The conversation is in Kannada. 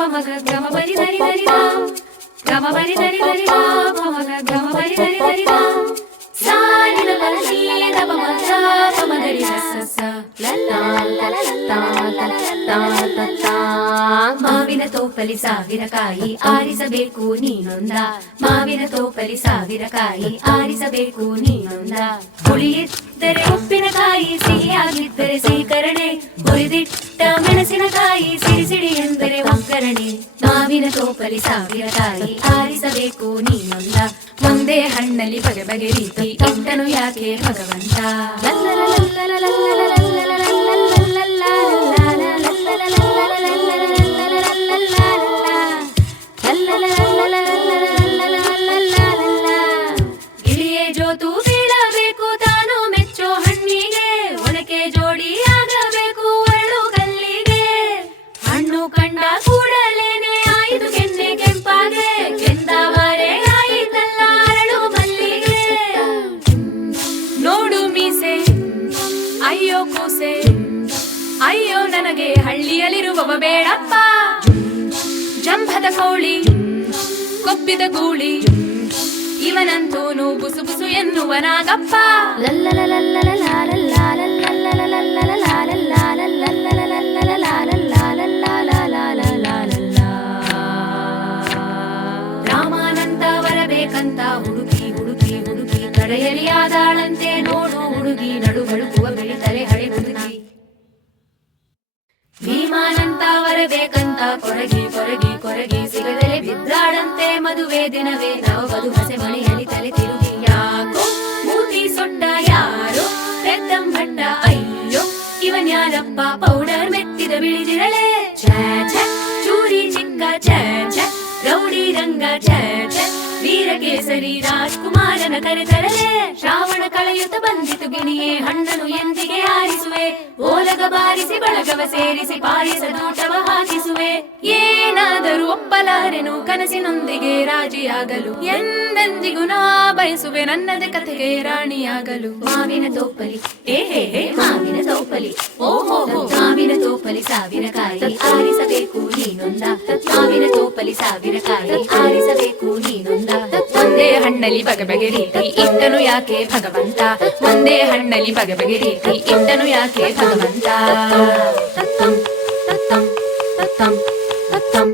ಪಮಗ ಗಮ ಬರಿ ಧರಿ ಧರಿ ದ ಗಮ ಬರಿ ಧರಿ ಧರಿ ದ ಪಮಗ ಗಮ ಬರಿ ಧರಿ ಧರಿ ದ ಸಾ ನಿ ಲ ಲ ನಿ ದ ಪಮ ಸ ಪಮ ಗರಿ ಸ ಸ ಸ ಲ ಲ ಲ ಲ ಲ ಲ ಲ ಲ. ಮಾವಿನ ತೋಪಲಿ ಸಾವಿರ ಕಾಯಿ ಆರಿಸಬೇಕು ನೀನೊಂದ, ಮಾವಿನ ತೋಪಲಿ ಸಾವಿರ ಕಾಯಿ ಆರಿಸಬೇಕು ನೀನೊಂದ. ಹುಳಿಯಿದ್ದರೆ ಉಪ್ಪಿನಕಾಯಿ, ಸಿಹಿಯಾಗಿದ್ದರೆ ಸೀಕರಣೆ, ಹುರಿದಿಟ್ಟ ಮೆಣಸಿನಕಾಯಿ, ಸಿಡಿ ಸಿಡಿ ಎಂದರೆ ಒಗ್ಗರಣೆ. ಮಾವಿನ ತೋಪಲಿ ಸಾವಿರ ಕಾಯಿ ಆರಿಸಬೇಕು ನೀನೊಂದ, ಒಂದೇ ಹಣ್ಣಲ್ಲಿ ಬಗೆ ಬಗೆ ರೀತಿ ಇಟ್ಟನು ಯಾಕೆ ಭಗವಂತ. ಗಿಳಿಯೇ ಜೋತು ಬೀಳಬೇಕು ತಾನು ಮೆಚ್ಚೋ ಹಣ್ಣಿಗೆ, ಒನಕೆ ಜೋಡಿ ಆಗಬೇಕು ಅರಳು ಕಲ್ಲಿಗೆ. ಹಣ್ಣು ಕಂಡ ಕೂಡಲೇನೆ ಆಯಿತು ಕೆನ್ನೆ ಕೆಂಪಾಗೆ, ಕೆಂದಾವರೆ ಆಯಿತಲ್ಲ ಅರಳು ಮಲ್ಲಿಗೆ. ನೋಡು ಮೀಸೆ ಅಯ್ಯೋ ಕೂಸೆ, ಅಯ್ಯೋ ನನಗೆ ಹಳ್ಳಿಯಲ್ಲಿರುವವ ಬೇಡಪ್ಪ. ಜಂಭದ ಕೋಳಿ ಕೊಬ್ಬಿದ ಗೂಳಿ, ಇವನಂತೂನು ಬುಸು ಬುಸು ಎನ್ನುವನಾಗಪ್ಪ. ರಾಮಾನಂತ ಬರಬೇಕಂತ ಹುಡುಕಿ ಹುಡುಕಿ ಹುಡುಕಿ, ಕಡೆಯಲ್ಲಿ ಆದಾಳಂತೆ ನೋಡು ಹುಡುಗಿ, ನಡು ಬಳುಕುವ ಬೆಳಿತಲೆ ಹಳೆ ಹುಡುಗಿ. ಭೀಮಾನಂತ ಬರಬೇಕಂತ ಕೊರಗಿ ಕೊರಗಿ ಕೊರಗಿ, ಸಿಗದಲೆ ಬಿದ್ದಾಡಂತೆ ಮದುವೆ ದಿನವೇ ನವವಧು ಹಸೆ ಮಳೆಯಲ್ಲಿ ತಲೆ ತಿರುಗಿ. ಯಾಕೋ ಮೂತಿ ಸೊಟ್ಟ ಯಾರೋ ಪೆದ್ದಂಭಟ್ಟ, ಅಯ್ಯೋ ಇವನ್ಯಾರಪ್ಪ ಪೌಡರ್ ಮೆತ್ತಿದ ಬಿಳಿದಿರಳೆ. ಛ ಛ ಚೂರಿ ಚಿಕ್ಕ ಛ ಛ ಗೌಡಿ ರಂಗ ಛ ಛ ವೀರಕೇಸರಿ ರಾಜ್ಕುಮಾರನ ಕರೆತರಲೆ. ಶ್ರಾವಣ ಕಳೆಯುತ್ತ ಬಂದಿತು ಗಿಣಿಯೇ, ಹಣ್ಣನು ಎಂದಿಗೆ ಆರಿಸುವೆ, ಓಲಗ ಬಾರಿಸಿ ಬಳಗವ ಸೇರಿಸಿ ಪಾಯಸದೂಟವ ಹಾಕಿಸುವೆ. ಏನಾದರೂ ಒಪ್ಪಲಾರೆನು ಕನಸಿನೊಂದಿಗೆ ರಾಜಿಯಾಗಲು, ಎಂದೆಂದಿಗೂ ನಾ ಬಯಸುವೆ ನನ್ನದೇ ಕಥೆಗೆ ರಾಣಿಯಾಗಲು. ಮಾವಿನ ತೋಪಲಿ ಹೇ ಹೇ ಹೇ ಮಾವಿನ ತೋಪಲಿ, ಓಹೋ ಮಾವಿನ ತೋಪಲಿ ಸಾವಿರ ಕಾಯಿ ಆರಿಸಬೇಕು ನೀನೊಂದ, ಮಾವಿನ ತೋಪಲಿ ಸಾವಿರ ಕಾಯಿ ಆರಿಸಬೇಕು ನೀನೊಂದ. ಒಂದೇ ಹಣ್ಣಲ್ಲಿ ಬಗೆ ಬಗೆ ರೀತಿ ಇಟ್ಟನು ಯಾಕೆ ಭಗವಂತ, ಒಂದೇ ಹಣ್ಣಲ್ಲಿ ಬಗೆ ಬಗೆ ರೀತಿ ಇಟ್ಟನು ಯಾಕೆ ಭಗವಂತ. ತತ್ತಂ ತತ್ತಂ ತತ್ತಂ ತತ್ತಂ.